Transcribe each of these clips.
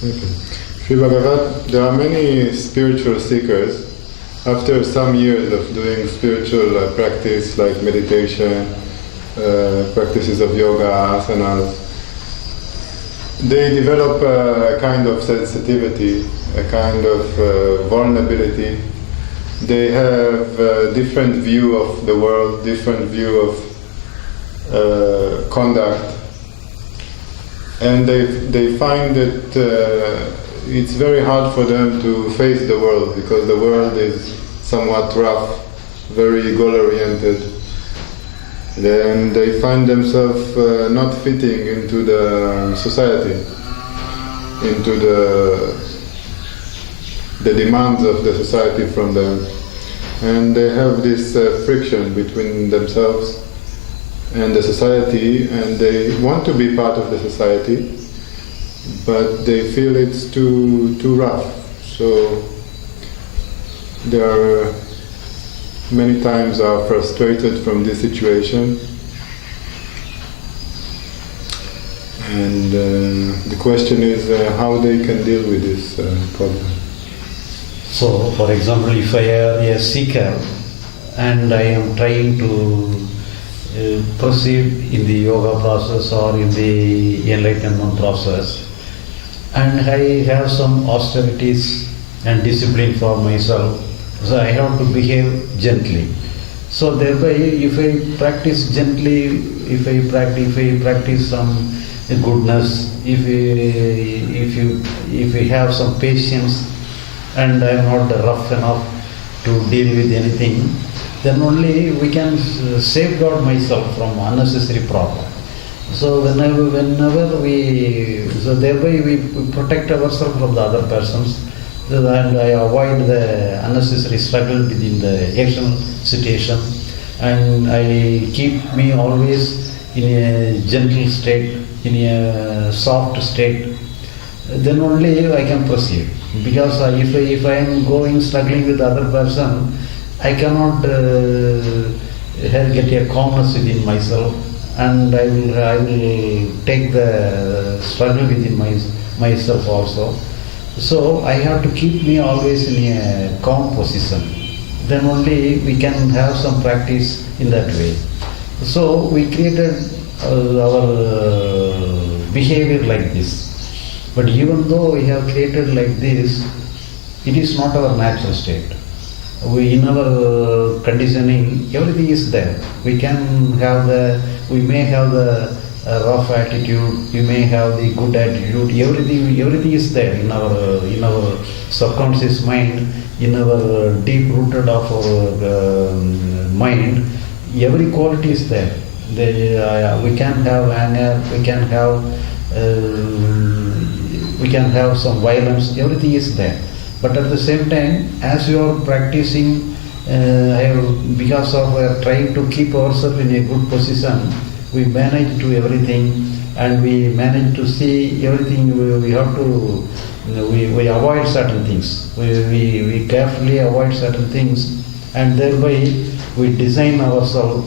Okay. Sri Bhagavat, there are many spiritual seekers. After some years of doing spiritual practice like meditation, practices of yoga, asanas, they develop a kind of sensitivity, a kind of vulnerability. They have a different view of the world, different view of conduct, and they find that it's very hard for them to face the world because the world is somewhat rough, very goal-oriented. Then they find themselves not fitting into the society, into the demands of the society from them. And they have this friction between themselves and the society, and they want to be part of the society, but they feel it's too rough. So they are many times are frustrated from this situation, and the question is how they can deal with this problem. So, for example, if I am a seeker and I am trying to proceed in the yoga process or in the enlightenment process, and I have some austerities and discipline for myself, so I have to behave gently. So thereby, if I practice gently, if I practice some goodness, if we have some patience, and I am not rough enough to deal with anything, then only we can safeguard myself from unnecessary problem. So whenever we, so thereby we protect ourselves from the other persons, and I avoid the unnecessary struggle within the external situation, and I keep me always in a gentle state, in a soft state. Then only I can proceed. Because if I am going struggling with the other person, I cannot get a calmness within myself, and I will take the struggle within myself also. So I have to keep me always in a calm position. Then only we can have some practice in that way. So we created our behavior like this. But even though we have created like this, it is not our natural state. In our conditioning, everything is there. We may have the rough attitude, we may have the good attitude, everything is there in our subconscious mind, in our deep rooted of our mind. Every quality is there. We can have anger, we can have some violence, everything is there. But at the same time, as you are practicing, because of trying to keep ourselves in a good position, we manage to everything, and we manage to see everything. We have to, we avoid certain things. We carefully avoid certain things, and thereby we design ourselves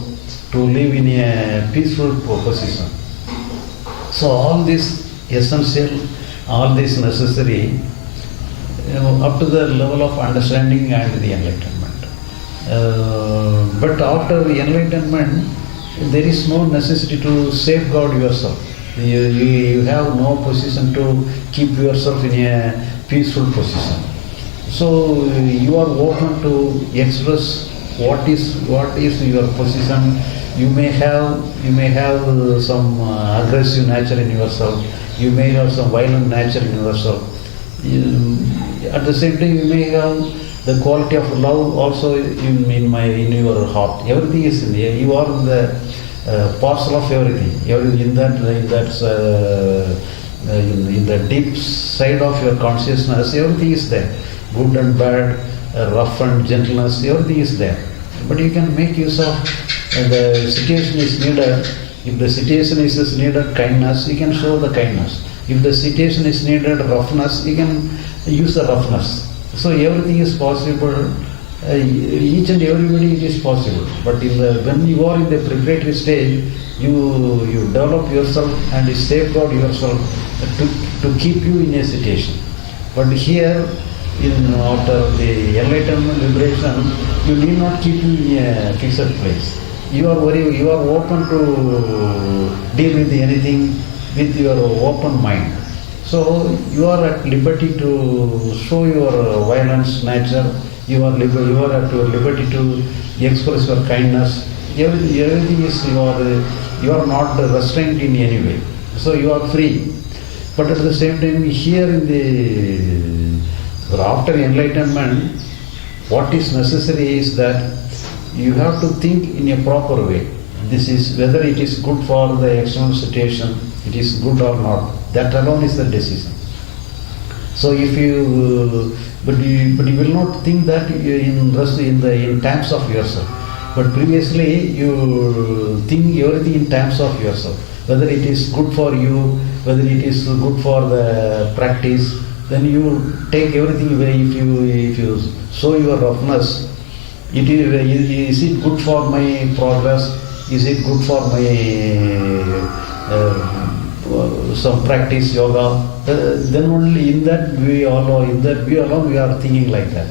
to live in a peaceful position. So all this essential, all this necessary, up to the level of understanding and the enlightenment. But after the enlightenment, there is no necessity to safeguard yourself. You have no position to keep yourself in a peaceful position. So you are open to express what is your position. You may have some aggressive nature in yourself. You may have some violent nature in yourself. At the same time, you may have the quality of love also in your heart. Everything is in there. You are the parcel of everything. In the deep side of your consciousness, everything is there. Good and bad, rough and gentleness, everything is there. But you can make use of the situation is needed. If the situation is needed kindness, you can show the kindness. If the situation is needed roughness, you can use the roughness. So everything is possible. Each and everybody it is possible. But when you are in the preparatory stage, you develop yourself and you safeguard yourself to keep you in a situation. But here, after the enlightenment liberation, you need not keep you in a fixed place. You are open to deal with anything with your open mind. So you are at liberty to show your violence nature. You are at your liberty to express your kindness. Everything is you are not restrained in any way. So you are free. But at the same time, here in after enlightenment, what is necessary is that you have to think in a proper way. This is whether it is good for the external situation, it is good or not. That alone is the decision. So if you, but you will not think that in terms of yourself. But previously you think everything in terms of yourself. Whether it is good for you, whether it is good for the practice, then you take everything away. If you show your roughness, is it good for my progress? Is it good for my some practice yoga? Then only in that way alone we are thinking like that.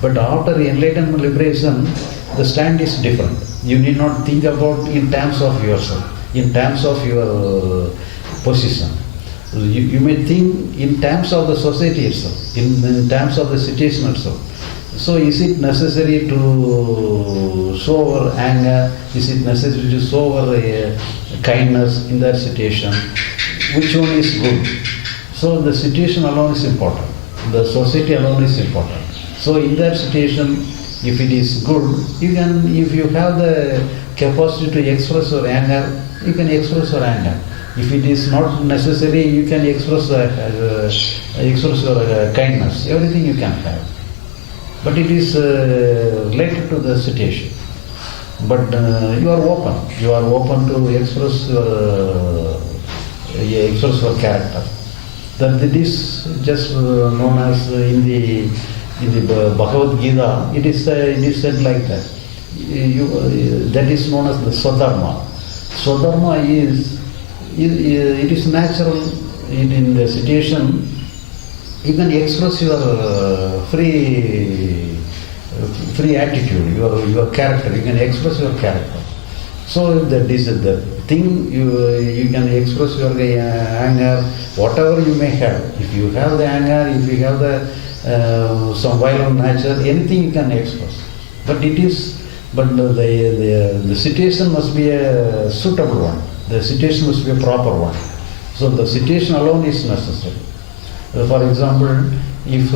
But after enlightenment liberation, the stand is different. You need not think about in terms of yourself, in terms of your position. You may think in terms of the society itself, in terms of the situation itself. So is it necessary to show our anger? Is it necessary to show our kindness in that situation? Which one is good? So the situation alone is important. The society alone is important. So in that situation, if it is good, if you have the capacity to express your anger, you can express your anger. If it is not necessary, you can express your kindness. Everything you can have. But it is related to the situation. But you are open. You are open to express your character. That it is just known as in the Bhagavad Gita. It is said like that. That is known as the Swadharma. Swadharma is natural in the situation. You can express your free attitude, your character. You can express your character. So that is the thing. You can express your anger, whatever you may have. If you have the anger, if you have the some violent nature, anything you can express. But the situation must be a suitable one. The situation must be a proper one. So the situation alone is necessary. For example, if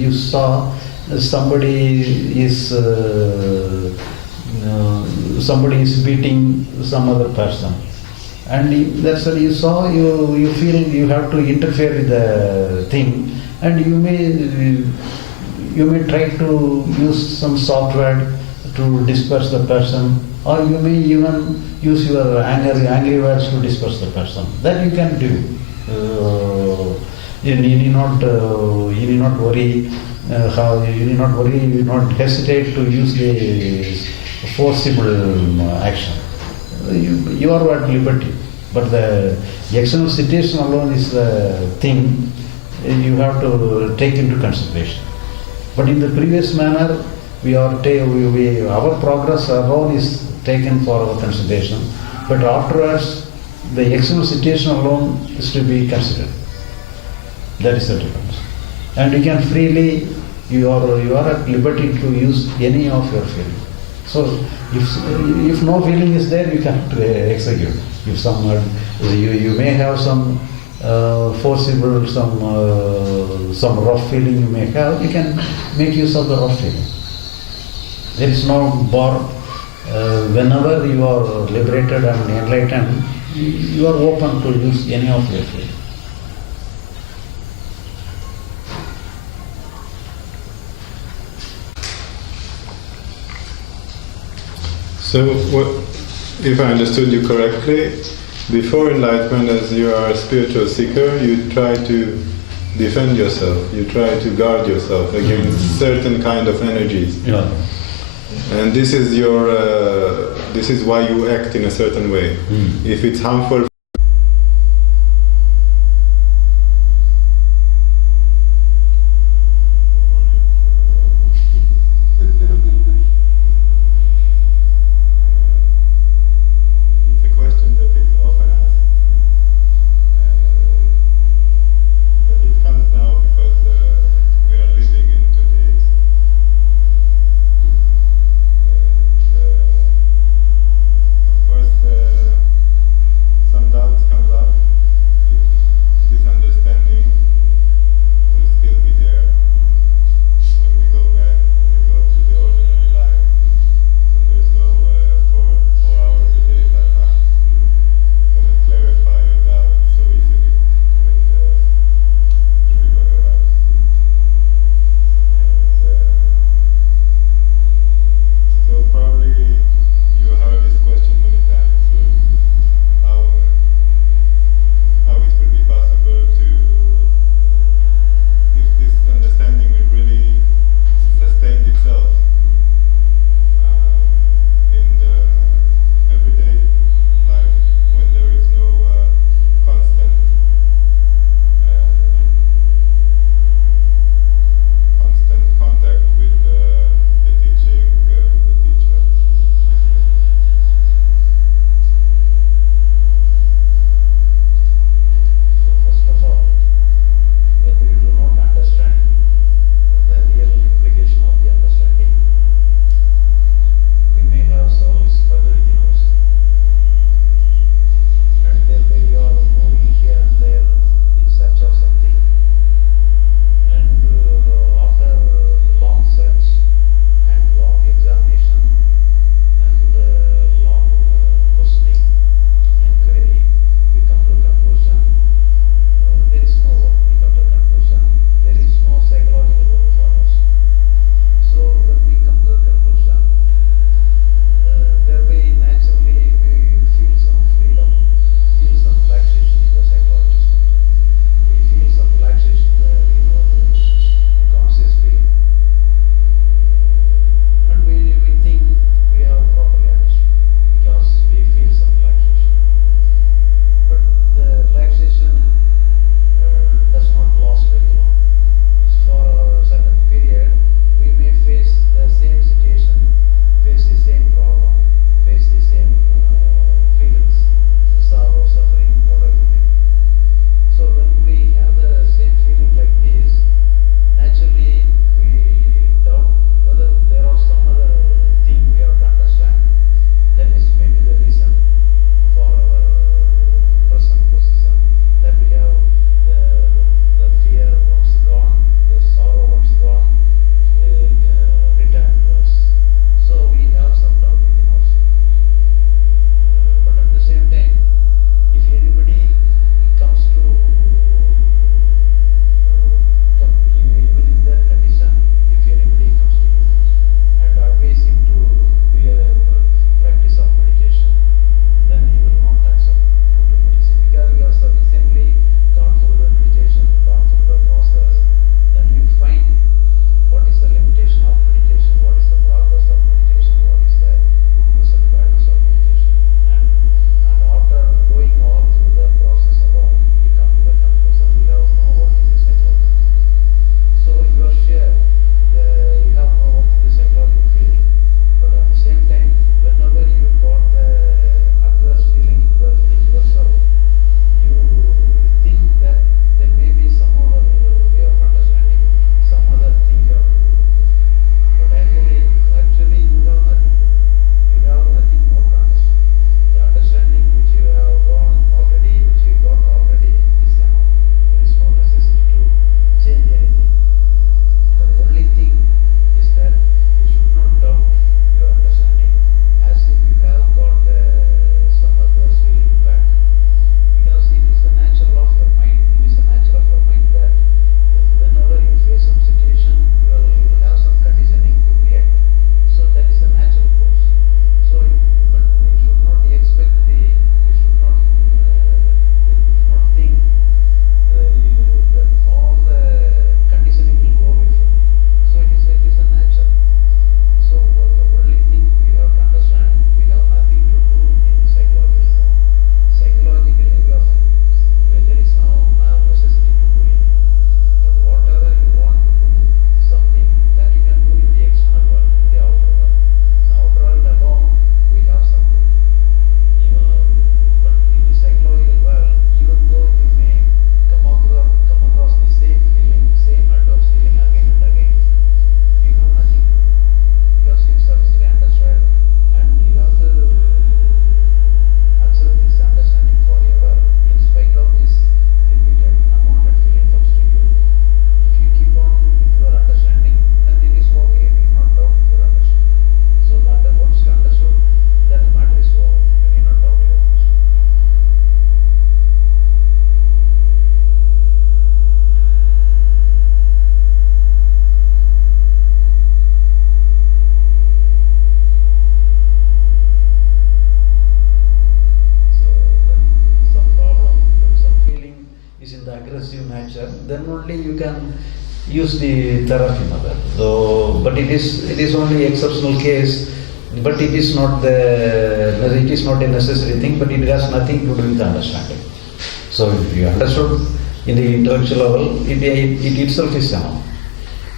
you saw somebody is beating some other person, and that's what you saw, you feel you have to interfere with the thing, and you may try to use some soft word to disperse the person, or you may even use your angry words to disperse the person. That you can do. You need not worry. You need not hesitate to use the forcible action. You are at liberty. But the external situation alone is the thing you have to take into consideration. But in the previous manner, our progress alone is taken for our consideration, but afterwards the external situation alone is to be considered. That is the difference. And you can freely, you are at liberty to use any of your feeling. So if no feeling is there, you can execute. If you may have some forcible, some rough feeling you may have, you can make use of the rough feeling. There is no bar. Whenever you are liberated and enlightened, you are open to use any of your feelings. So, if I understood you correctly, before enlightenment, as you are a spiritual seeker, you try to defend yourself, you try to guard yourself against certain kind of energies. Yeah. and this is your this is why you act in a certain way. If it's harmful. It's a question that is often asked, but it comes now because we are living in today's. Of course, some only you can use the therapy method. So, but it is only exceptional case. But it is not a necessary thing. But it has nothing to do with understanding. So if you understood in the intellectual level, it itself is enough.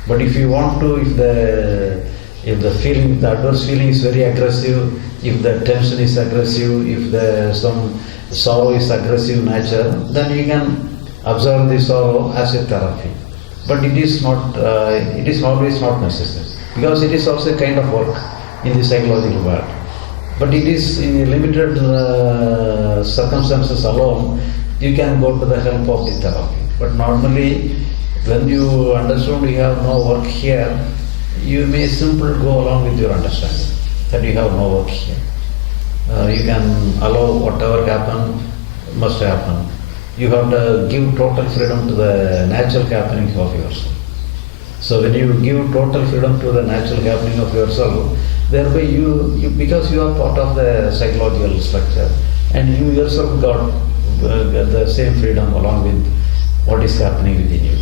But if you want to, if the adverse feeling is very aggressive, if the tension is aggressive, if some sorrow is aggressive nature, then you can observe the sorrow as a therapy. But it is always not necessary, because it is also a kind of work in the psychological world. But it is in limited circumstances alone, you can go to the help of the therapy. But normally, when you understand you have no work here, you may simply go along with your understanding that you have no work here. You can allow whatever must happen. You have to give total freedom to the natural happening of yourself. So when you give total freedom to the natural happening of yourself, thereby you because you are part of the psychological structure, and you yourself got the same freedom along with what is happening within you.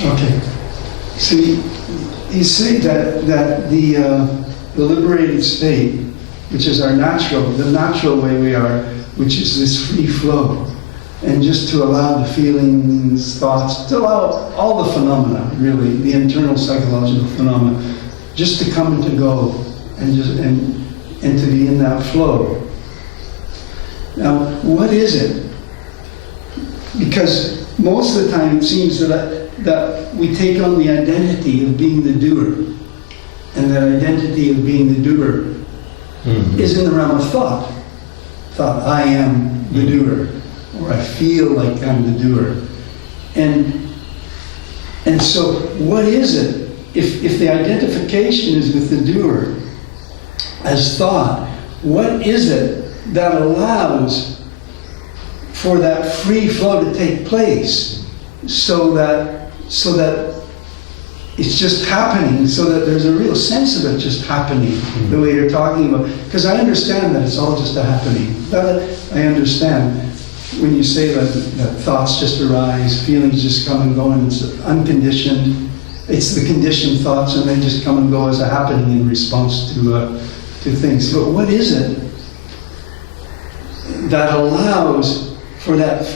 Okay. See, you say that the liberated state, which is the natural way we are, which is this free flow, and just to allow the feelings, thoughts, to allow all the phenomena, really, the internal psychological phenomena, just to come and to go, and to be in that flow. Now, what is it? Because most of the time it seems that we take on the identity of being the doer, and that identity of being the doer is in the realm of thought. Thought, I am the doer, or I feel like I'm the doer. And so what is it? If the identification is with the doer as thought, what is it that allows for that free flow to take place so that it's just happening, so that there's a real sense of it just happening, the way you're talking about? Because I understand that it's all just a happening. That I understand when you say that thoughts just arise, feelings just come and go, and it's unconditioned. It's the conditioned thoughts, and they just come and go as a happening in response to things. But what is it that allows for that,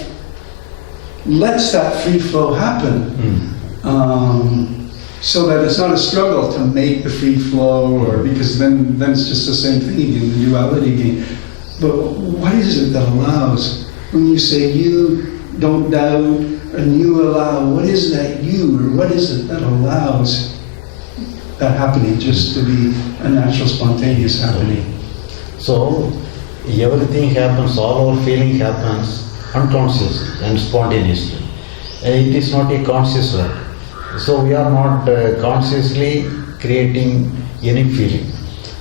lets that free flow happen? So that it's not a struggle to make the free flow, or because then it's just the same thing again, the duality again. But what is it that allows, when you say you don't doubt and you allow, what is that you, or what is it that allows that happening just to be a natural, spontaneous happening? So everything happens, all our feeling happens unconsciously and spontaneously. It is not a conscious work. So we are not consciously creating any feeling.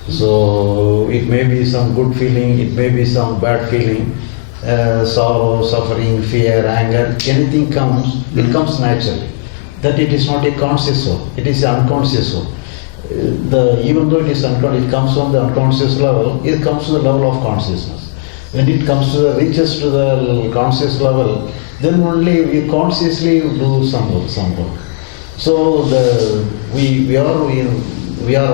So it may be some good feeling, it may be some bad feeling, sorrow, suffering, fear, anger, anything comes, it comes naturally. That it is not a conscious work, it is an unconscious work. Even though it is unconscious, it comes from the unconscious level, it comes to the level of consciousness. When it reaches to the conscious level, then only we consciously do some work. So we are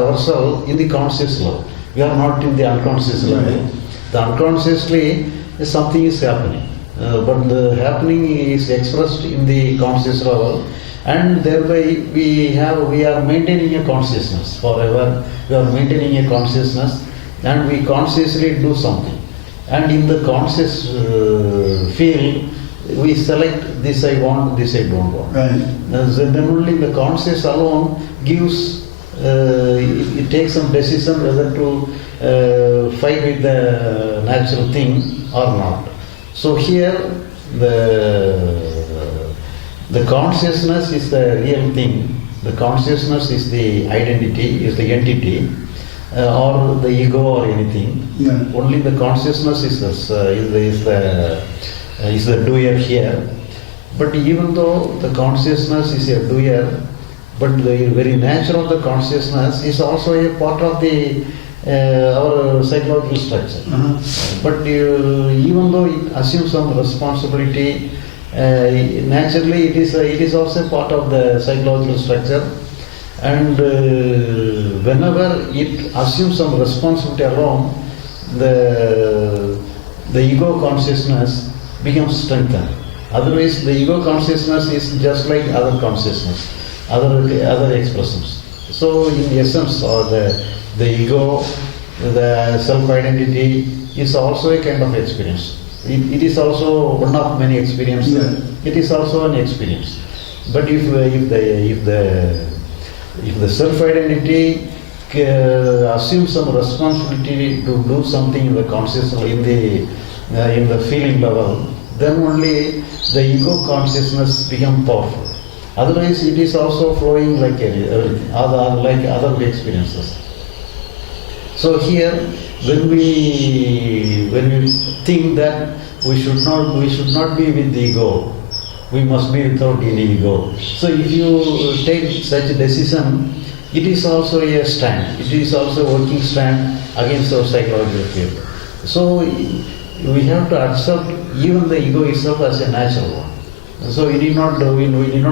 ourselves in the conscious level. We are not in the unconscious level. Right. The unconsciously something is happening, but the happening is expressed in the conscious level, and thereby we are maintaining a consciousness forever. We are maintaining a consciousness, and we consciously do something. And in the conscious field, we select this I want, this I don't want. Right. Then only the conscious alone gives, it takes some decision whether to fight with the natural thing or not. So here the consciousness is the real thing. The consciousness is the identity, is the entity, or the ego or anything. Yeah. Only the consciousness is the doer here. But even though the consciousness is a doer, But the very nature of the consciousness is also a part of the our psychological structure. But even though it assumes some responsibility, naturally it is also part of the psychological structure. And whenever it assumes some responsibility alone, the ego consciousness becomes strengthened. Otherwise, the ego consciousness is just like other consciousness, other expressions. So, in essence, or the ego, the self-identity is also a kind of experience. It is also one of many experiences. Yeah. It is also an experience. But if the self-identity assumes some responsibility to do something in the consciousness, in the feeling level, then only the ego consciousness becomes powerful. Otherwise, it is also flowing like everything, like other experiences. So here, when we think that we should not be with the ego, we must be without any ego. So if you take such a decision, it is also a stand. It is also a working stand against our psychological field. So we have to accept even the ego itself as a natural one. So we need not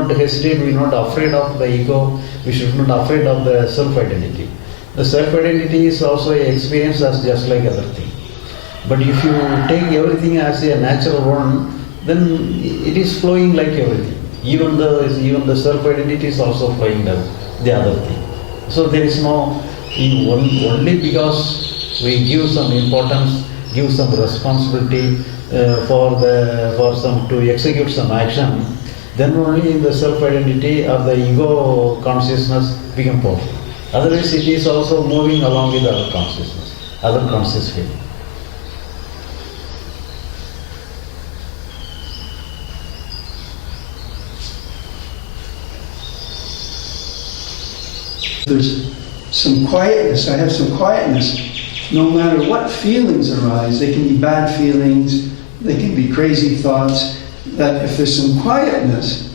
hesitate. We are not afraid of the ego. We should not be afraid of the self-identity. The self-identity is also an experience as just like other thing. But if you take everything as a natural one, then it is flowing like everything. Even the self-identity is also flowing like the other thing. So there is no, only because we give some importance, give some responsibility to execute some action, then only the self-identity or the ego consciousness become powerful. Otherwise, it is also moving along with other consciousness, other conscious field. There's some quietness. I have some quietness. No matter what feelings arise, they can be bad feelings, they can be crazy thoughts, that if there's some quietness,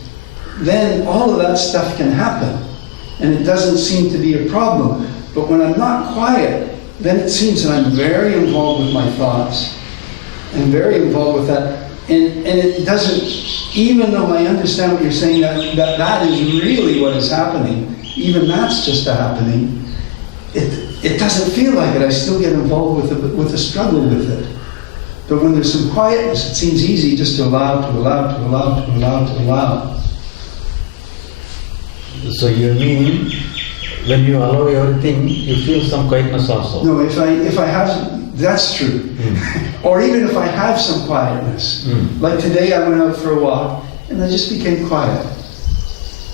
then all of that stuff can happen. And it doesn't seem to be a problem. But when I'm not quiet, then it seems that I'm very involved with my thoughts and very involved with that. And it doesn't, even though I understand what you're saying, that is really what is happening, even that's just a happening, it doesn't feel like it. I still get involved with the struggle with it. But when there's some quietness, it seems easy just to allow. So you mean, when you allow everything, you feel some quietness also? No, if I have, that's true. Or even if I have some quietness. Like today I went out for a walk and I just became quiet.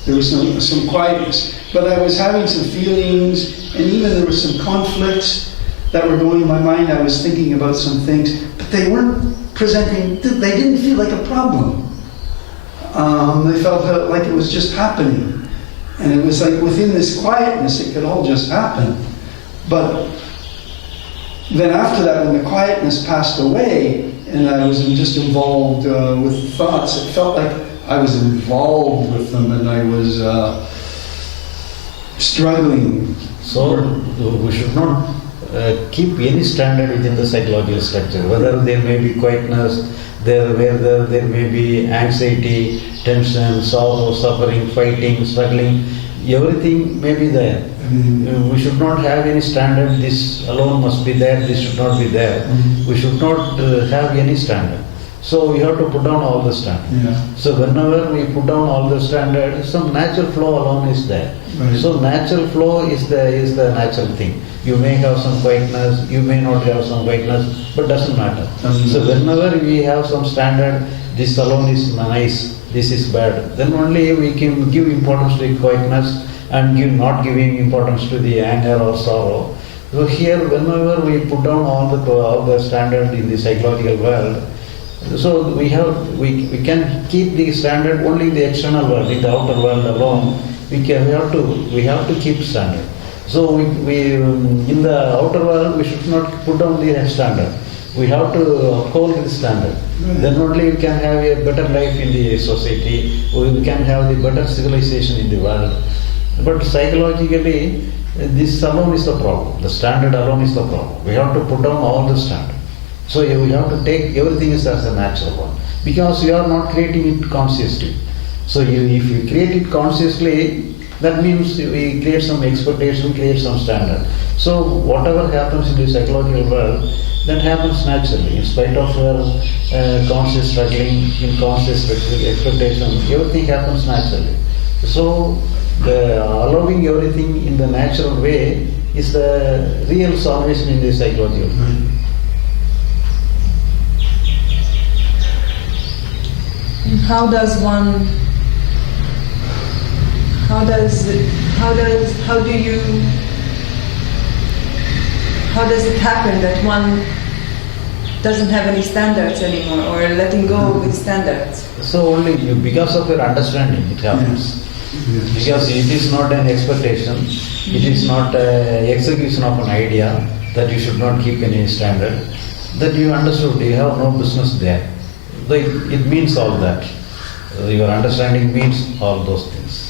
There was some quietness. But I was having some feelings, and even there were some conflicts that were going in my mind. I was thinking about some things, but they weren't presenting, they didn't feel like a problem. They felt like it was just happening. And it was like within this quietness, it could all just happen. But then after that, when the quietness passed away, and I was just involved with thoughts, it felt like I was involved with them, and I was struggling. So we should not keep any standard within the psychological structure, whether there may be quietness, whether there may be anxiety, tension, sorrow, suffering, fighting, struggling, everything may be there. We should not have any standard, this alone must be there, this should not be there. We should not have any standard. So we have to put down all the standards. Yeah. So whenever we put down all the standards, some natural flow alone is there. Right. So natural flow is the natural thing. You may have some quietness, you may not have some quietness, but doesn't matter. So whenever we have some standard, this alone is nice, this is bad, then only we can give importance to quietness and not giving importance to the anger or sorrow. So here, whenever we put down all the standard in the psychological world, so we can keep the standard only in the external world, in the outer world alone. We have to keep standard. So we in the outer world we should not put down the standard. We have to uphold the standard. Then only we can have a better life in the society. We can have the better civilization in the world. But psychologically, this alone is the problem. The standard alone is the problem. We have to put down all the standard. So we have to take everything as a natural one, because you are not creating it consciously. So if you create it consciously, that means we create some expectation, create some standard. So whatever happens in the psychological world, that happens naturally, in spite of your conscious struggling, in conscious expectation, everything happens naturally. So the allowing everything in the natural way is the real salvation in the psychological world. How does one? How does it happen that one doesn't have any standards anymore, or letting go with standards? So only because of your understanding it happens. Yes. Because it is not an expectation, it is not an execution of an idea that you should not keep any standard. That you understood, you have no business there. It means all that. Your understanding means all those things.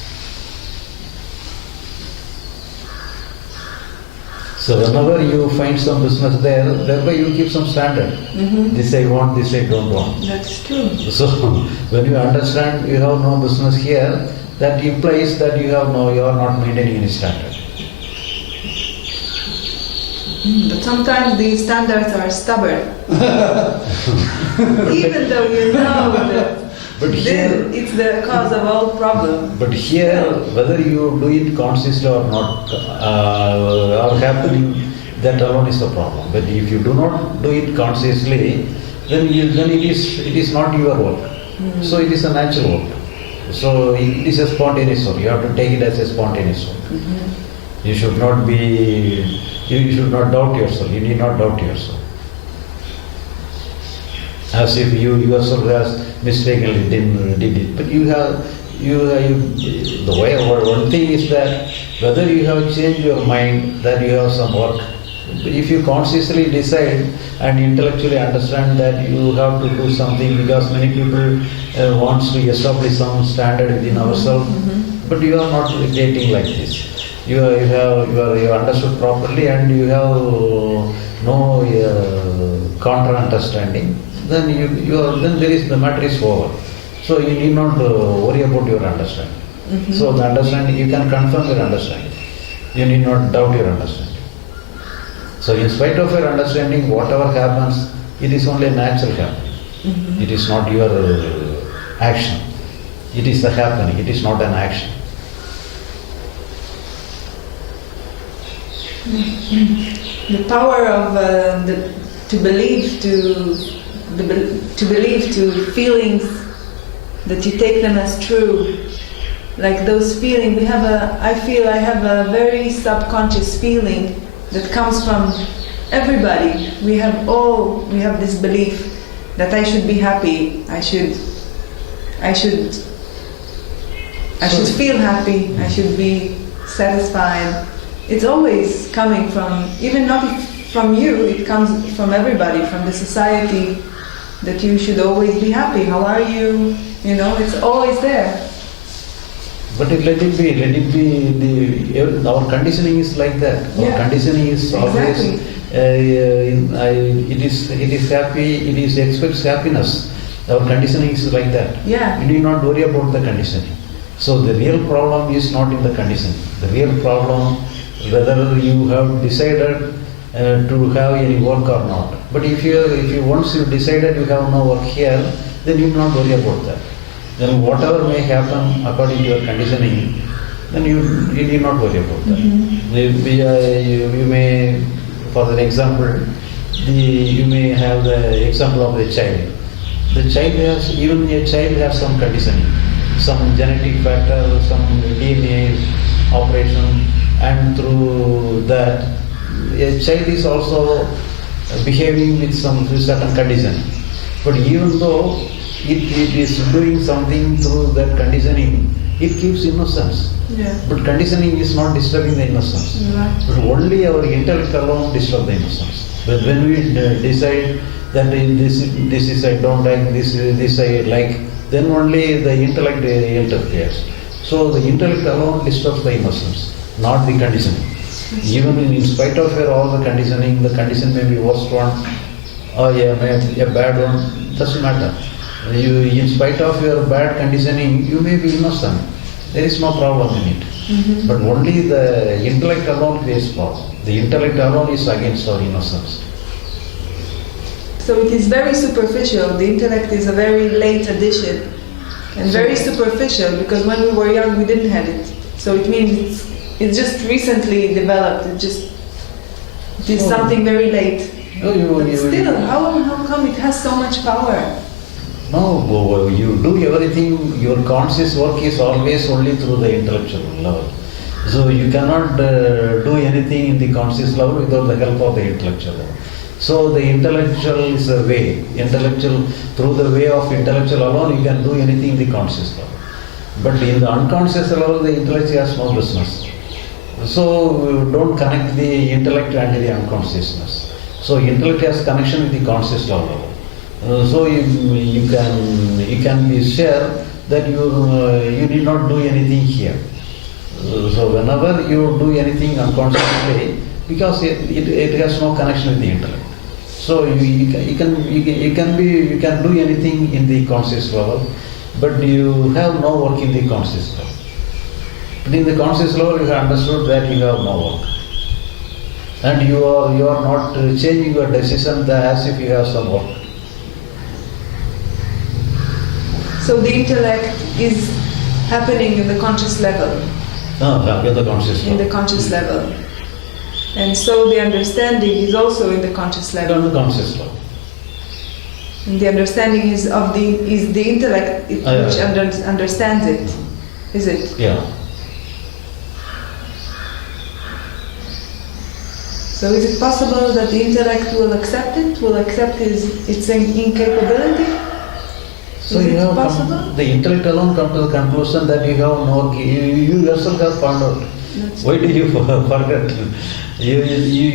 So whenever you find some business there, thereby you keep some standard. This I want, this I don't want. That's true. So when you understand you have no business here, that implies that you are not maintaining any standard. But sometimes these standards are stubborn. Even though you know that it's the cause of all problem. But here, whether you do it consciously or not, or happening, that alone is the problem. But if you do not do it consciously, then it is not your work. So it is a natural work. So it is a spontaneous work. You have to take it as a spontaneous work. You should not be. You should not doubt yourself. You need not doubt yourself. As if you yourself has mistakenly did it. But the way, one thing is that whether you have changed your mind, that you have some work. If you consciously decide and intellectually understand that you have to do something, because many people wants to establish some standard within ourselves, but you are not creating like this. You have understood properly and you have no counter understanding. Then then the matter is over. So you need not worry about your understanding. So the understanding, you can confirm your understanding. You need not doubt your understanding. So in spite of your understanding, whatever happens, it is only a natural happening. It is not your action. It is the happening. It is not an action. The power of to believe to feelings, that you take them as true, like those feelings. I feel I have a very subconscious feeling that comes from everybody. We have this belief that I should be happy. I should feel happy. I should be satisfied. It's always coming from, even not from you, it comes from everybody, from the society, that you should always be happy. How are you? It's always there. But let it be. Our conditioning is like that. Our conditioning is always. It is happy. It expects happiness. Our conditioning is like that. Yeah. You need not worry about the conditioning. So the real problem is not in the conditioning. The real problem, whether you have decided to have any work or not. But if you once you decided you have no work here, then you need not worry about that. Then whatever may happen according to your conditioning, then you need not worry about that. You may, for an example, you may have the example of the child. The child has some conditioning, some genetic factor, some DNA operation, and through that, a child is also behaving with some certain conditioning. But even though it is doing something through that conditioning, it keeps innocence. Yeah. But conditioning is not disturbing the innocence. Right. But only our intellect alone disturbs the innocence. But when we decide that this is I don't like, this I like, then only the intellect interferes. So the intellect alone disturbs the innocence, not the conditioning. Even in spite of all the condition may be worst one or a bad one, doesn't matter. In spite of your bad conditioning, you may be innocent. There is no problem in it. But only the intellect alone creates problem. The intellect alone is against our innocence. So it is very superficial. The intellect is a very late addition and very superficial, because when we were young we didn't have it. So it means it's just recently developed. It is something very late. But still, how come it has so much power? No, you do everything, your conscious work is always only through the intellectual level. So you cannot do anything in the conscious level without the help of the intellectual level. So the intellectual is a way. Through the way of intellectual alone, you can do anything in the conscious level. But in the unconscious level, the intellect has no business. So don't connect the intellect and the unconsciousness. So intellect has connection with the conscious level. So you can be sure that you need not do anything here. So whenever you do anything unconsciously, because it has no connection with the intellect. So you can do anything in the conscious level, but you have no work in the conscious level. But in the conscious level, you have understood that you have no work, and you are not changing your decision as if you have some work. So the intellect is happening in the conscious level. In the conscious level. In the conscious level. And so the understanding is also in the conscious level. In the conscious level. And the understanding is the intellect which understands it. Is it? Yeah. So is it possible that the intellect will accept it? Will accept its incapability? So is you it have possible? the intellect alone come to the conclusion that you have no, you yourself have found out. Why do you forget? You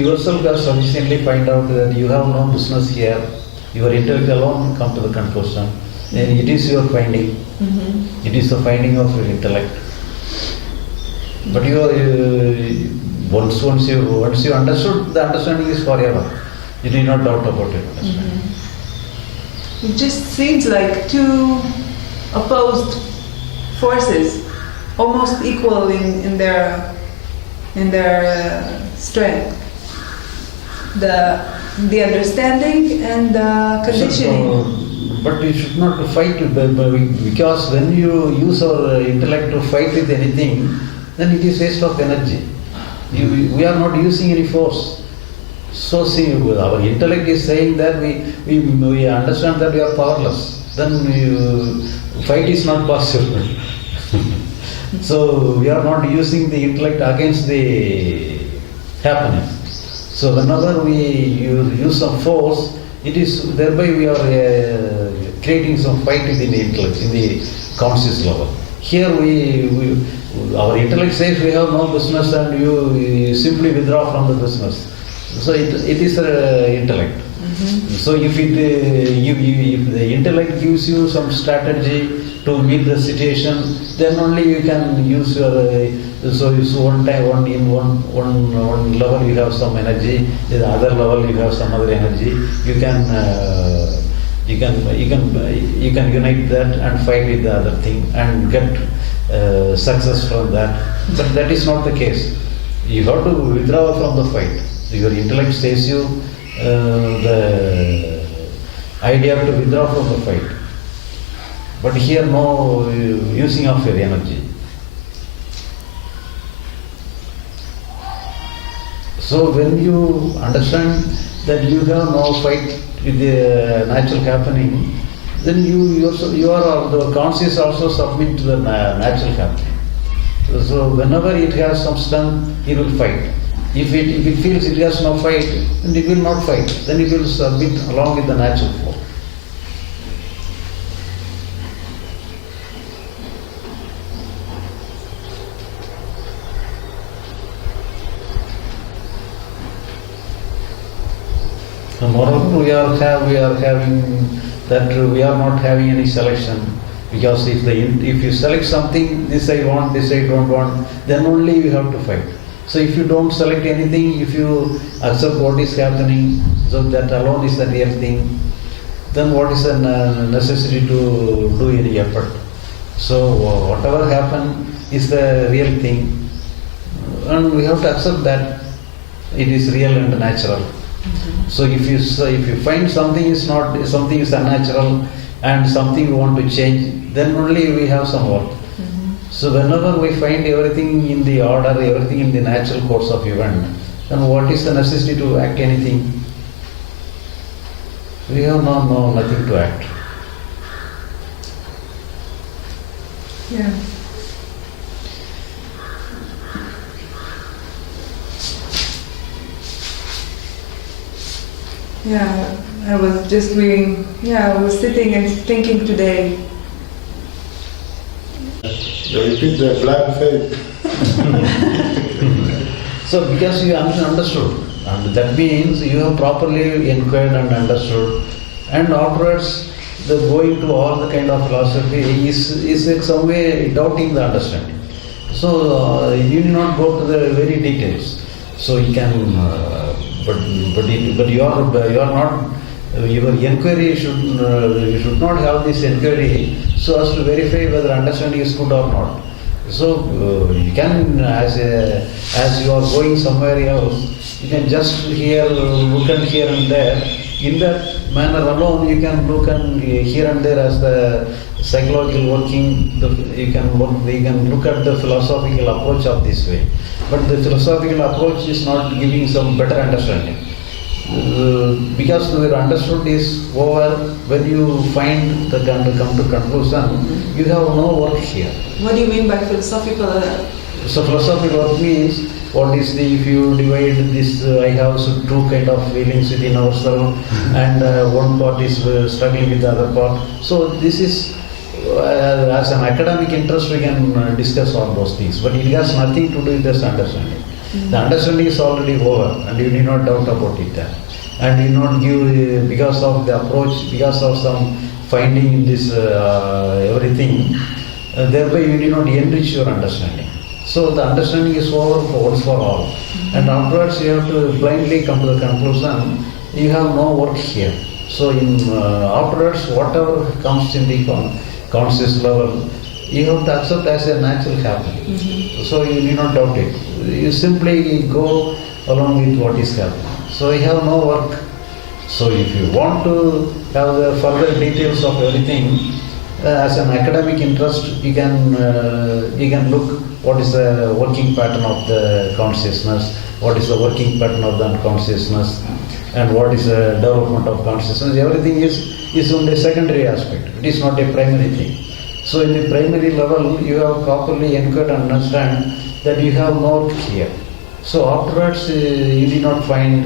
yourself have sufficiently find out that you have no business here. Your intellect alone come to the conclusion. And it is your finding. It is the finding of your intellect. But once you understood, the understanding is forever. You need not doubt about it. It just seems like two opposed forces, almost equal in their strength. The understanding and the conditioning. But you should not fight because when you use our intellect to fight with anything, then it is waste of energy. We are not using any force. So see, our intellect is saying that we understand that we are powerless. Then fight is not possible. So we are not using the intellect against the happening. So whenever we use some force, it is thereby we are creating some fight within the intellect, in the conscious level. Here our intellect says we have no business, and you simply withdraw from the business. So it is intellect. So if the intellect gives you some strategy to meet the situation, then only you can use your. So one level you have some energy, in the other level you have some other energy. You can unite that and fight with the other thing and get success from that. But that is not the case. You have to withdraw from the fight. Your intellect says you the idea to withdraw from the fight. But here no using of your energy. So when you understand that you have no fight with the natural happening, then you are the conscious also submit to the natural happening. So whenever it has some strength, it will fight. If it feels it has no fight, then it will not fight. Then it will submit along with the natural flow. Moreover, we are having that we are not having any selection. Because if you select something, this I want, this I don't want, then only you have to fight. So if you don't select anything, if you accept what is happening, so that alone is the real thing, then what is the necessity to do any effort? So whatever happen is the real thing, and we have to accept that it is real and natural. So if you find something is unnatural and something we want to change, then only we have some work. So whenever we find everything in the order, everything in the natural course of event, then what is the necessity to act anything? We have nothing to act. Yeah. Yeah, I was just reading, I was sitting and thinking today. It is the blind faith. So because you understood, and that means you have properly inquired and understood, and afterwards the going to all the kind of philosophy is in some way doubting the understanding. So you need not go to the very details. So you can, but you are not. Your inquiry should not have this inquiry so as to verify whether understanding is good or not. So you can, as you are going somewhere else, you can just look and here and there. In that manner alone, you can look and here and there as the psychological working. You can look at the philosophical approach of this way. But the philosophical approach is not giving some better understanding. Because your understood is over, when you come to conclusion, you have no work here. What do you mean by philosophical? So philosophical work means, if you divide this, I have two kind of feelings within ourselves, and one part is struggling with the other part. So this is, as an academic interest, we can discuss all those things, but it has nothing to do with this understanding. The understanding is already over, and you need not doubt about it. And you not give, because of the approach, because of some finding in this everything, thereby you need not enrich your understanding. So the understanding is over once for all. And afterwards you have to blindly come to the conclusion, you have no work here. So afterwards, whatever comes in the conscious level, you have to accept as a natural happening. So you need not doubt it. You simply go along with what is happening. So you have no work. So if you want to have the further details of everything, as an academic interest, you can look what is the working pattern of the consciousness, what is the working pattern of the unconsciousness, and what is the development of consciousness. Everything is only a secondary aspect. It is not a primary thing. So in the primary level, you have properly inquired and understand that you have no work here. So afterwards, you did not find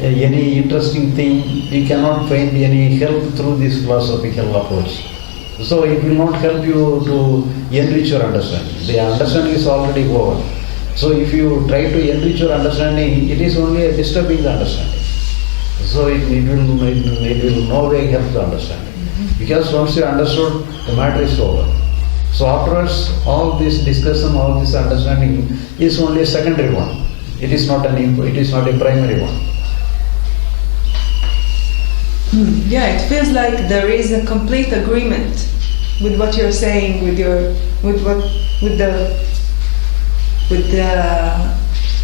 any interesting thing, you cannot find any help through this philosophical approach. So it will not help you to enrich your understanding. The understanding is already over. So if you try to enrich your understanding, it is only disturbing the understanding. So it will no way help the understanding. Because once you understood, the matter is over. So afterwards, all this discussion, all this understanding is only a secondary one. It is not a primary one. Yeah, it feels like there is a complete agreement with what you're saying, with the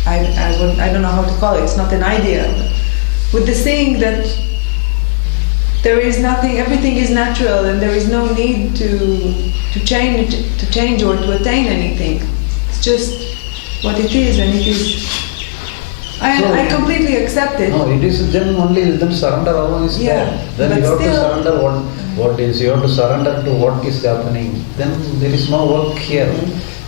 I don't know how to call it. It's not an idea, with the saying that there is nothing, everything is natural, and there is no need to change or to attain anything. It's just what it is, and it is. I completely accept it. No, it is then surrender alone is there. Then you have to surrender what is. You have to surrender to what is happening. Then there is no work here.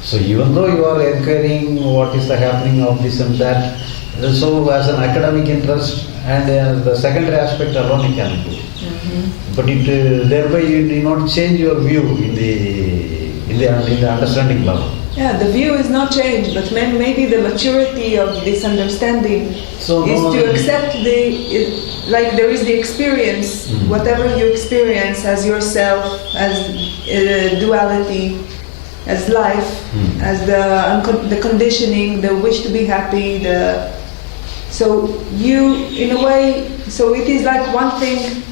So even though you are inquiring what is the happening of this and that, so as an academic interest and the secondary aspect alone you can do. But thereby you do not change your view in the understanding level. Yeah, the view is not changed, but maybe the maturity of this understanding is to accept like there is the experience, whatever you experience as yourself, as duality, as life, as the conditioning, the wish to be happy, so you, in a way, so it is like one thing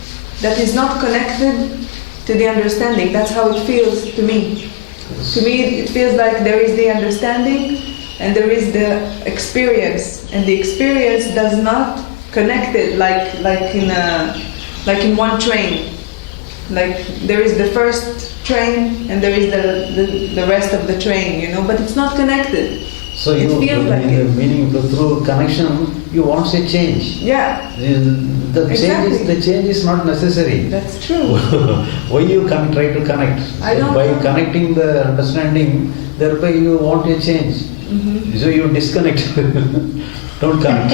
that is not connected to the understanding. That's how it feels to me. To me, it feels like there is the understanding and there is the experience, and the experience does not connect it like in one train. Like there is the first train and there is the rest of the train, you know, but it's not connected. So it feels like it. Meaning through connection, you want a change. Yeah. The change is not necessary. That's true. Why you try to connect? I don't By know. connecting the understanding, thereby you want a change. Mm-hmm. So you disconnect. Don't connect.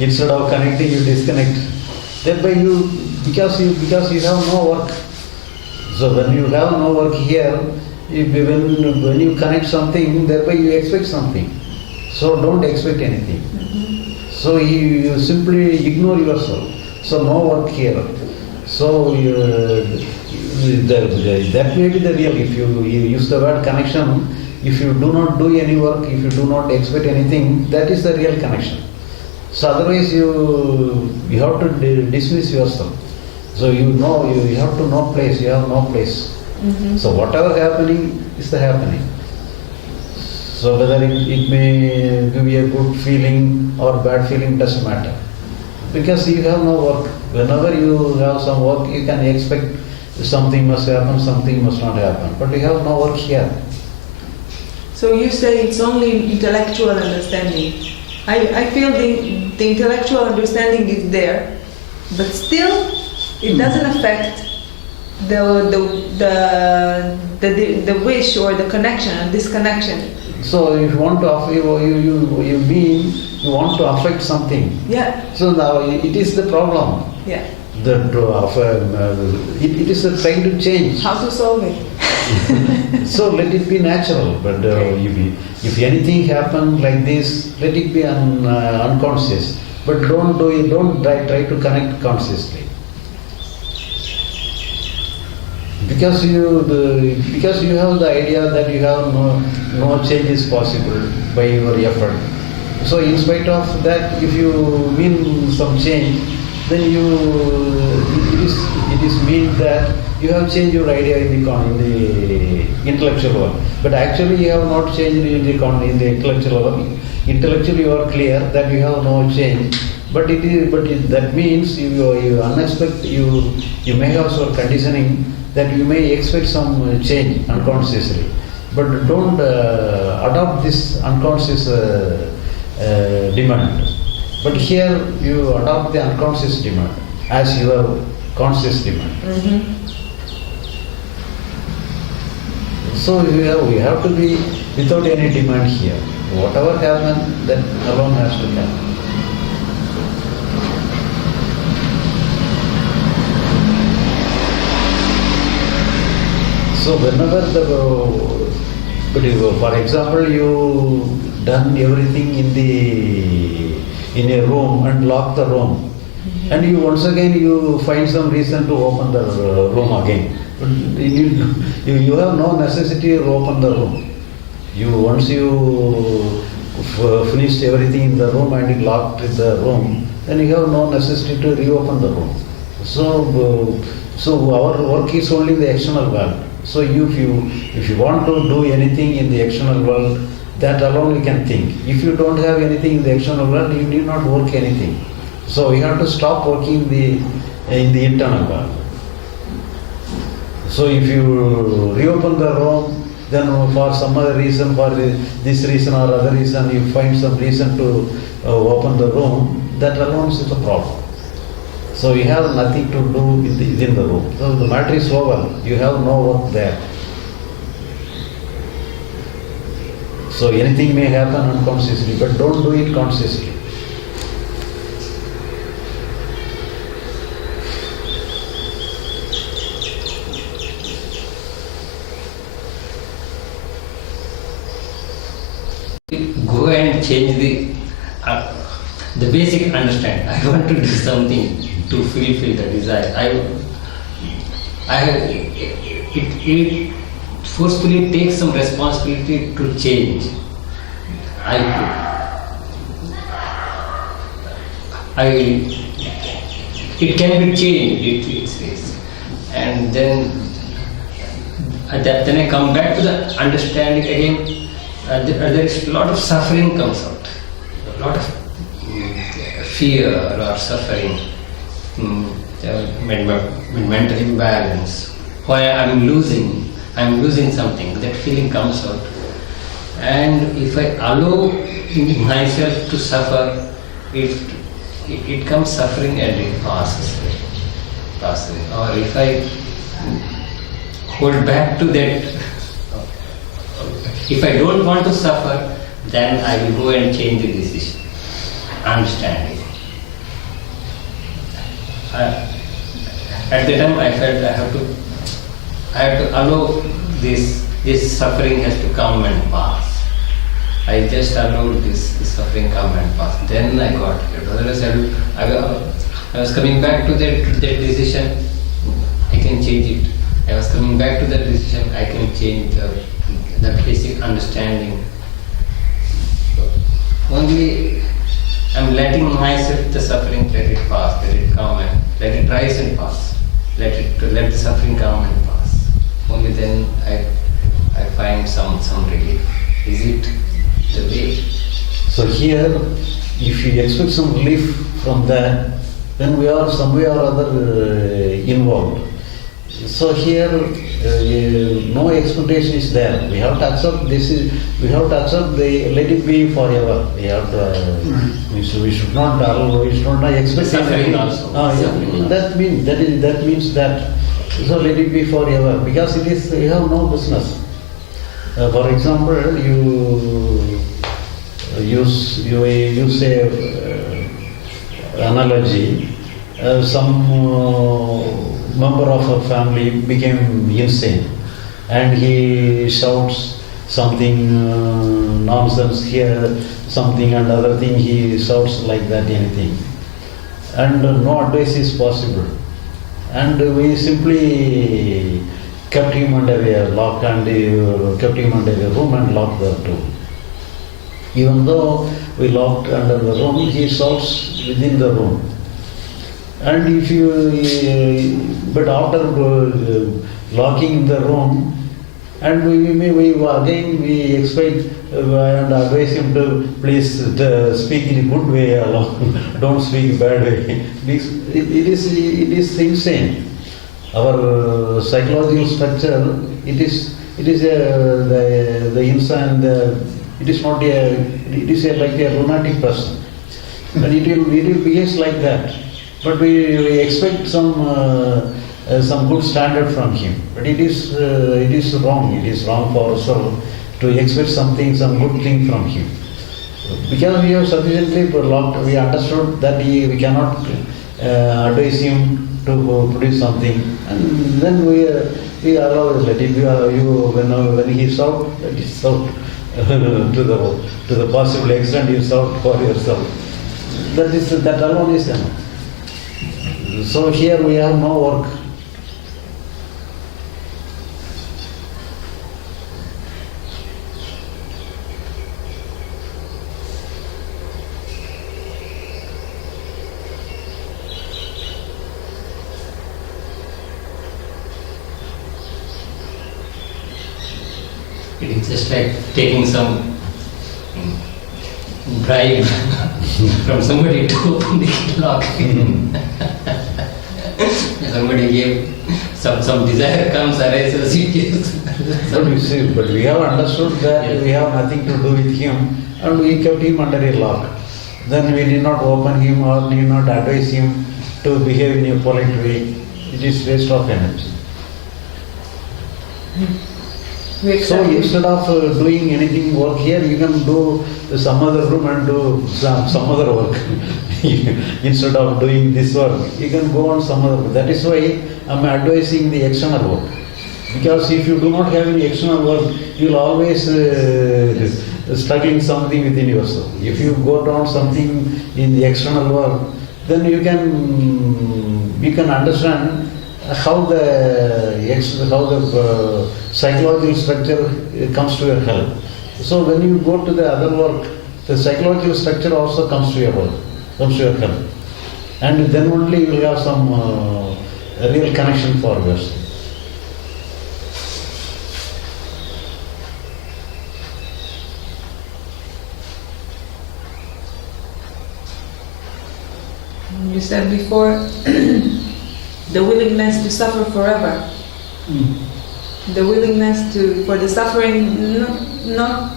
Instead of connecting, you disconnect. Thereby because you have no work. So when you have no work here, when you connect something, thereby you expect something. So don't expect anything. Mm-hmm. So you simply ignore yourself. So no work here. So that may be the real. If you use the word connection, if you do not do any work, if you do not expect anything, that is the real connection. So otherwise you have to dismiss yourself. So you have to know place. You have no place. Mm-hmm. So whatever happening is the happening. So whether it may give you a good feeling or bad feeling doesn't matter. Because you have no work. Whenever you have some work, you can expect something must happen, something must not happen. But you have no work here. So you say it's only intellectual understanding. I feel the intellectual understanding is there, but still it doesn't affect the wish or the connection or disconnection. So if you want to you want to affect something. Yeah. So now it is the problem. Yeah. It is trying to change. How to solve it? So let it be natural. But if anything happen like this, let it be unconscious. But don't try to connect consciously. Because you have the idea that you have no change is possible by your effort. So in spite of that, if you mean some change, then it is mean that you have changed your idea in the intellectual world. But actually you have not changed in the intellectual world. Intellectually you are clear that you have no change. But that means you unexpected you may have some conditioning that you may expect some change unconsciously. But don't adopt this unconscious demand. But here you adopt the unconscious demand as your conscious demand. Mm-hmm. So we have to be without any demand here. Whatever happens, that alone has to happen. So whenever for example, you done everything in a room and lock the room, and you once again you find some reason to open the room again. You have no necessity to open the room. Once you finished everything in the room and you locked the room, then you have no necessity to reopen the room. So our work is only in the external world. So if you want to do anything in the external world, that alone you can think. If you don't have anything in the external world, you need not work anything. So you have to stop working in the internal world. So if you reopen the room, then for some other reason, for this reason or other reason, you find some reason to open the room, that alone is a problem. So you have nothing to do within the room. So the matter is over. You have no work there. So anything may happen unconsciously, but don't do it consciously. Go and change the basic understanding. I want to do something to fulfill the desire. it forcefully takes some responsibility to change. It can be changed, it says. And then I come back to the understanding again. There is a lot of suffering comes out, a lot of fear or suffering, mental imbalance. Why I'm losing something. That feeling comes out, and if I allow myself to suffer, it comes suffering and it passes away. Or if I hold back to that, if I don't want to suffer, then I will go and change the decision. Understanding. At the time I felt I have to allow this suffering has to come and pass. I just allowed this suffering come and pass. Then I got it. Otherwise I was coming back to that decision. I can change it. I was coming back to that decision. I can change the basic understanding. Only I'm letting myself the suffering, let it pass, let it come and let it rise and pass. Let the suffering come and pass. Only then I find some relief. Is it the way? So here, if you expect some relief from that, then we are some way or other involved. So here, no expectation is there. We have to accept this. We have to accept let it be forever. We have to. We should not expect Suffering also. That means that. So let it be forever, because it is. We have no business. For example, you use a analogy. Some member of a family became insane, and he shouts something nonsense here, something and other thing. He shouts like that, anything, and no advice is possible. And we simply kept him under a lock and kept him under a room and locked the door. Even though we locked under the room, he shouts within the room. And but after locking the room, and we expect and advise him to please speak in a good way alone, don't speak bad way. It is insane. Our psychological structure, it is the insane. It is not it is like a lunatic person, and it will behave like that. But we expect some good standard from him. But it is wrong. It is wrong for ourselves to expect some good thing from him. Because we have sufficiently locked, we understood that we cannot advise him to produce something, and then we allow it. Let it be. When he shout, let it shout to the possible extent you shout for yourself. That alone is enough. So here we have no work. It is just like taking some bribe from somebody to open the lock. Somebody gave some desire comes, arises, it gives. But we have understood that we have nothing to do with him, and we kept him under a lock. Then we did not open him or did not advise him to behave in a polite way. It is waste of energy. So instead of doing anything work here, you can do some other room and do some other work. Instead of doing this work, you can go on some other work. That is why I am advising the external work. Because if you do not have any external work, you will always struggling something within yourself. If you go down something in the external work, then you can understand how the psychological structure comes to your help. So when you go to the other work, the psychological structure also comes to your work, comes to your help. And then only you will have some real connection for yourself. You said before, the willingness to suffer forever. The willingness for the suffering, not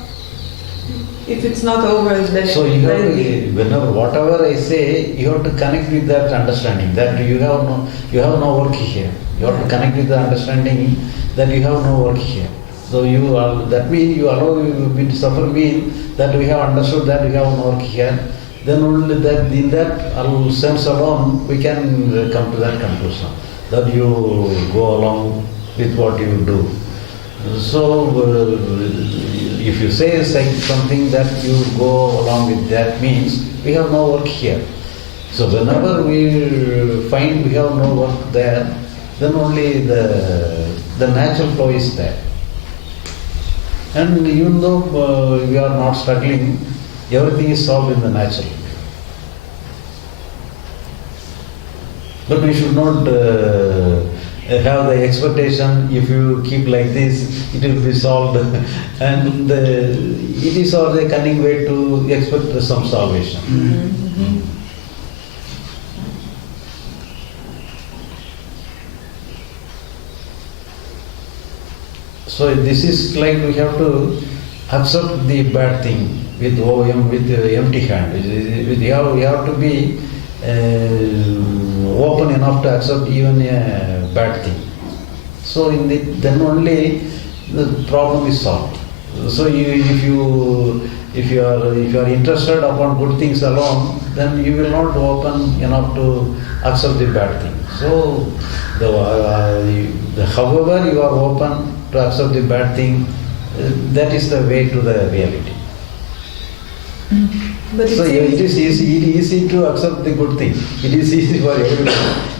if it's not over, then so you have to, whenever whatever I say, you have to connect with that understanding that you have no work here. You have to connect with the understanding that you have no work here. So that means you allow me to suffer means that we have understood that we have no work here. Then only that in that sense alone we can come to that conclusion that you go along with what you do. So if you say something that you go along with that means we have no work here. So whenever we find we have no work there, then only the natural flow is there. And even though we are not struggling, everything is solved in the natural. But we should not have the expectation if you keep like this, it will be solved. And it is all a cunning way to expect some salvation. Mm-hmm. So this is like we have to accept the bad thing with empty hand. We have to be open enough to accept even a bad thing. So then only the problem is solved. So if you are interested upon good things alone, then you will not open enough to accept the bad thing. So however you are open to accept the bad thing, that is the way to the reality. But So it is easy to accept the good thing. It is easy for everybody.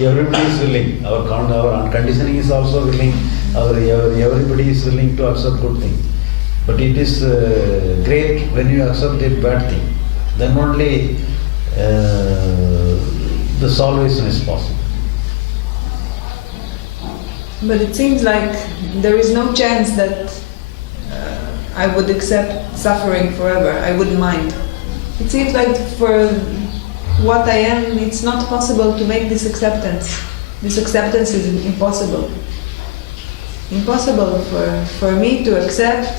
Everybody is willing. Our conditioning is also willing. Everybody is willing to accept good thing. But it is great when you accept the bad thing. Then only the salvation is possible. But it seems like there is no chance that I would accept suffering forever. I wouldn't mind. It seems like for what I am, it's not possible to make this acceptance. This acceptance is impossible. Impossible for me to accept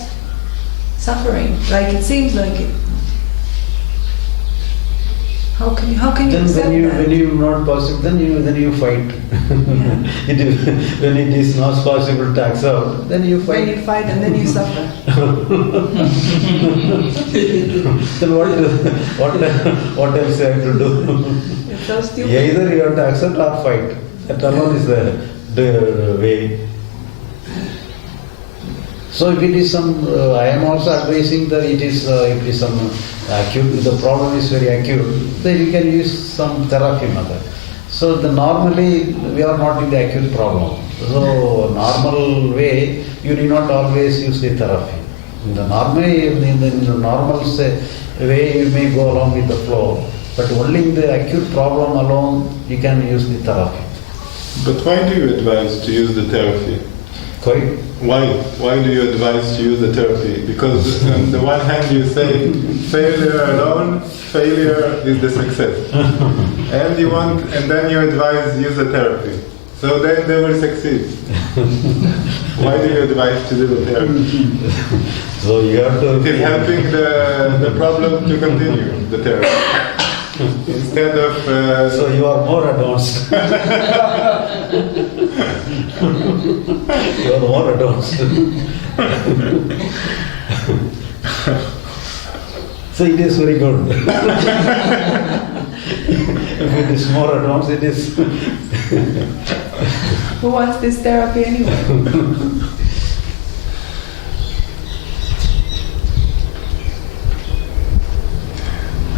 suffering. Like it seems like it. How can you accept that? When you not possible, then you fight. Yeah. When it is not possible to accept, then you fight. Then you fight and then you suffer. Then what else you have to do? It's so stupid. Either you have to accept or fight. That alone is the way. So if it is some, I am also advising that if it is some acute, the problem is very acute, then you can use some therapy method. So normally we are not in the acute problem. So normal way, you need not always use the therapy. In the normal way, you may go along with the flow, but only in the acute problem alone, you can use the therapy. But why do you advise to use the therapy? Quite. Why do you advise to use the therapy? Because on the one hand you say failure alone, failure is the success. And then you advise use the therapy. So then they will succeed. Why do you advise to do the therapy? So you have to... It is helping the problem to continue, the therapy. Instead of... So you are more advanced. You are more advanced. So it is very good. If it is more advanced, it is... Who wants this therapy anyway?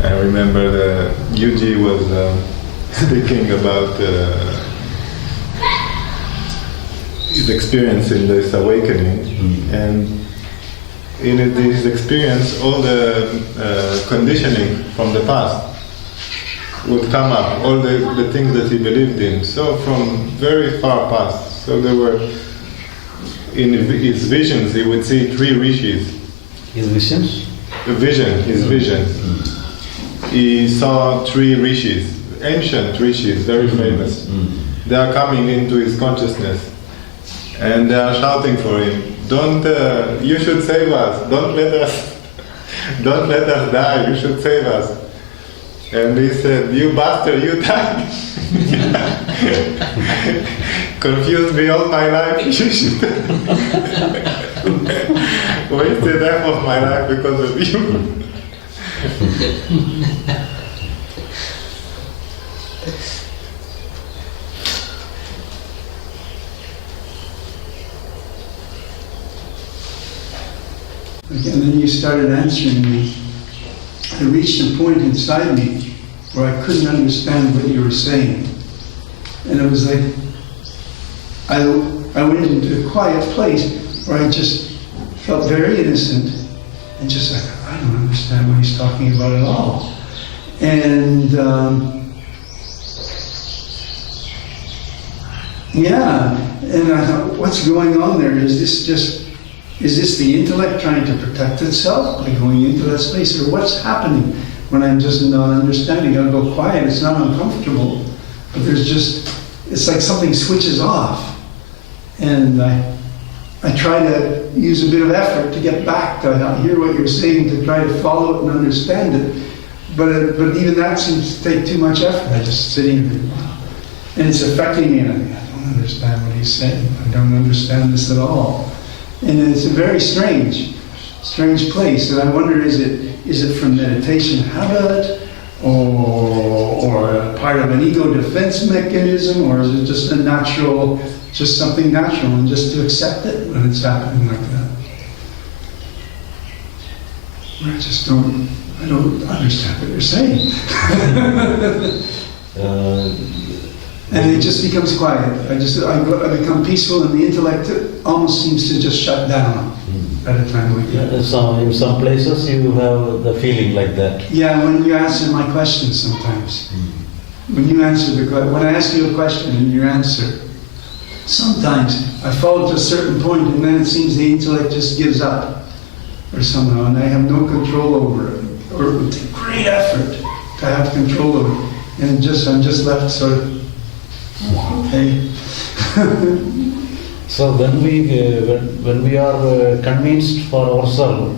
I remember Yuji was speaking about is experiencing this awakening, and in this experience, all the conditioning from the past would come up, all the things that he believed in. So from very far past. So there were, in his visions, he would see 3 rishis. His visions? His vision. He saw 3 rishis, ancient rishis, very famous. They are coming into his consciousness, and they are shouting for him, "Don't! You should save us! Don't let us die! You should save us!" And he said, "You bastard! You died! Confused me all my life. You should wasted half of my life because of you." And then you started answering me. I reached a point inside me where I couldn't understand what you were saying. And it was like, I went into a quiet place where I just felt very innocent and just like, I don't understand what he's talking about at all. And and I thought, what's going on there? Is this the intellect trying to protect itself by going into that space? Or what's happening when I'm just not understanding? I'll go quiet, it's not uncomfortable, but it's like something switches off. And I try to use a bit of effort to get back to hear what you're saying, to try to follow it and understand it. But even that seems to take too much effort. I just sitting there, wow. And it's affecting me, and I think, I don't understand what he's saying. I don't understand this at all. And it's a very strange place. And I wonder, is it from meditation habit, or a part of an ego defense mechanism, or is it just just something natural, and just to accept it when it's happening like that? I don't understand what you're saying. And it just becomes quiet. I become peaceful, and the intellect almost seems to just shut down at a time like that. In some places you have the feeling like that. Yeah, when you answer my questions sometimes. When I ask you a question and you answer, sometimes I follow to a certain point, and then it seems the intellect just gives up, or somehow, and I have no control over it, or it would take great effort to have control over it, and I'm just left sort of, okay. So when we are convinced for ourselves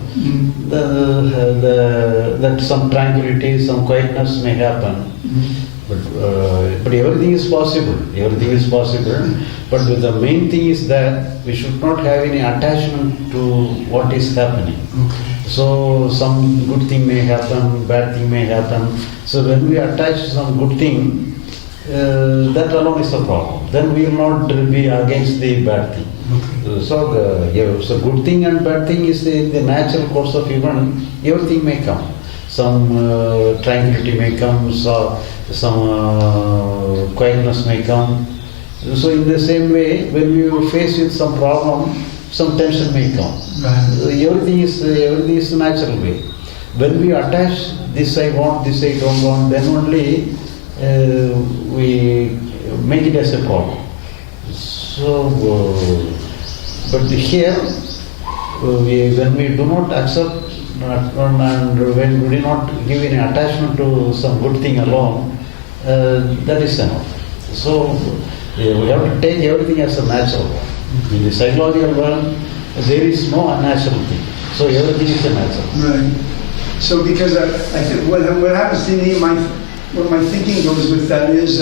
that some tranquility, some quietness may happen, but everything is possible. Everything is possible. But the main thing is that we should not have any attachment to what is happening. Okay. So some good thing may happen, bad thing may happen. So when we attach to some good thing, that alone is the problem. Then we will not be against the bad thing. Okay. So good thing and bad thing is the natural course of event. Everything may come. Some tranquility may come, some quietness may come. So in the same way, when we face with some problem, some tension may come. Right. Everything is natural way. When we attach this I want, this I don't want, then only we make it as a problem. So, but here, when we do not accept and when we do not give any attachment to some good thing alone, that is enough. So, we have to take everything as a natural one. In the psychological world, there is no unnatural thing. So everything is a natural. Right. So because I think what happens to me, what my thinking goes with that is,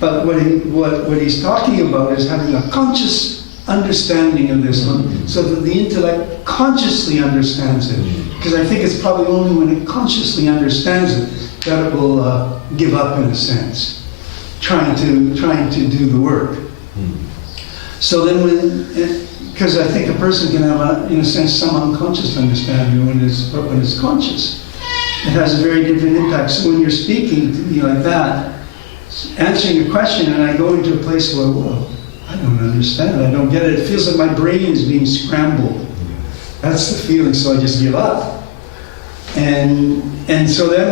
but what he's talking about is having a conscious understanding of this one, so that the intellect consciously understands it. Because I think it's probably only when it consciously understands it that it will give up, in a sense, trying to do the work. So then, because I think a person can have, in a sense, some unconscious understanding when it's conscious. It has a very different impact. So when you're speaking to me like that, answering a question, and I go into a place where, well, I I don't understand. I don't get it. It feels like my brain is being scrambled. That's the feeling. So I just give up. And so then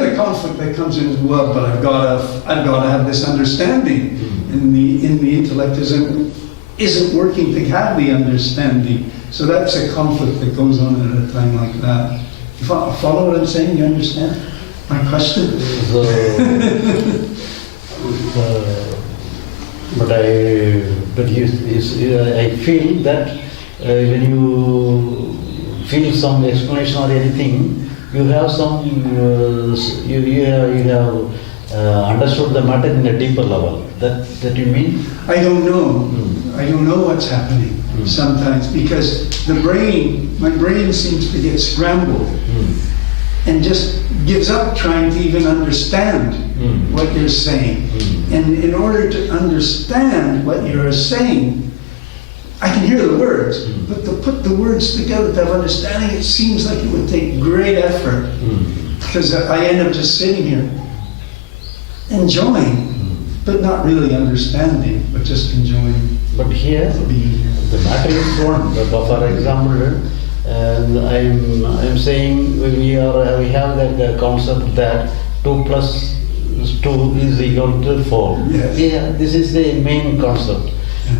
the conflict that comes in is, well, but I've got to have this understanding, and the intellect isn't working to have the understanding. So that's a conflict that goes on at a time like that. You follow what I'm saying? You understand my question? I feel that when you feel some explanation or anything, you have some you have understood the matter in a deeper level. That you mean? I don't know. I don't know what's happening sometimes, because my brain seems to get scrambled and just gives up trying to even understand what you're saying. And in order to understand what you're saying, I can hear the words, but to put the words together to have understanding, it seems like it would take great effort, because I end up just sitting here enjoying, but not really understanding, but just enjoying. But here, the matter is one. For example, I'm saying we have that concept that 2 plus 2 is equal to 4. Yes. Yeah, this is the main concept.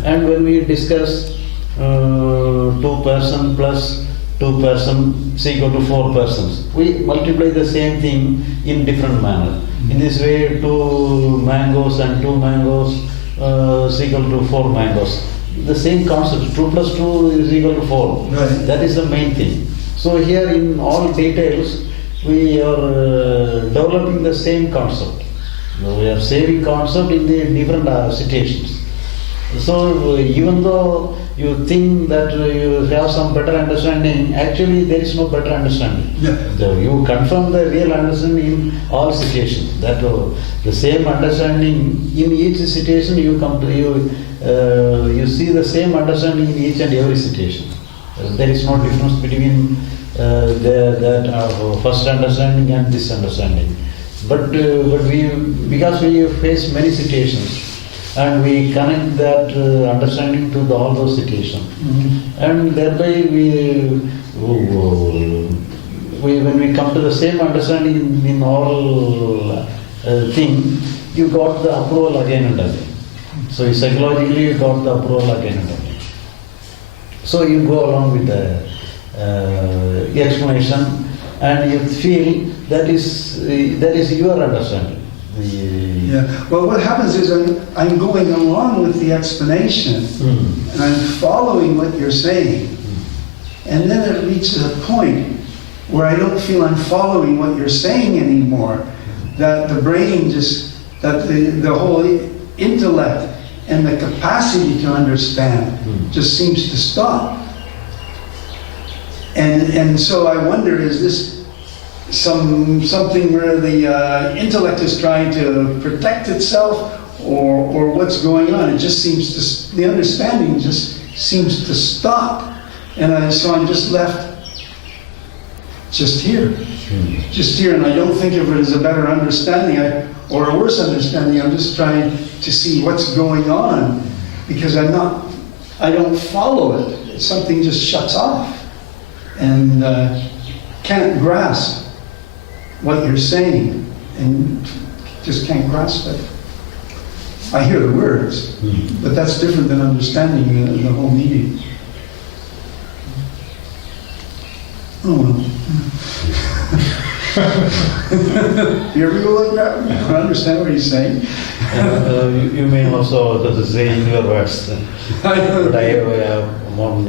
And when we discuss 2 person plus 2 person is equal to 4 persons, we multiply the same thing in different manner. In this way, 2 mangoes and 2 mangoes is equal to 4 mangoes. The same concept, 2 plus 2 is equal to 4. Right. That is the main thing. So here in all details, we are developing the same concept. We are saving concept in the different situations. So even though you think that you have some better understanding, actually there is no better understanding. Yeah. You confirm the real understanding in all situations. That the same understanding in each situation you come to you see the same understanding in each and every situation. There is no difference between that first understanding and this understanding. But because we face many situations, and we connect that understanding to all those situations, and thereby when we come to the same understanding in all thing, you got the approval again and again. So psychologically you got the approval again and again. So you go along with the explanation, and you feel that is your understanding. Yeah. Well, what happens is I'm going along with the explanation, and I'm following what you're saying, and then it reaches a point where I don't feel I'm following what you're saying anymore. That the brain that the whole intellect and the capacity to understand just seems to stop. And so I wonder, is this something where the intellect is trying to protect itself, or what's going on? It just seems the understanding just seems to stop, and so I'm just left just here, and I don't think of it as a better understanding or a worse understanding. I'm just trying to see what's going on, because I don't follow it. Something just shuts off and can't grasp what you're saying, and just can't grasp it. I hear the words, but that's different than understanding the whole meaning. Oh well. You ever go like that? You don't understand what he's saying? You may also say in your words. But I have one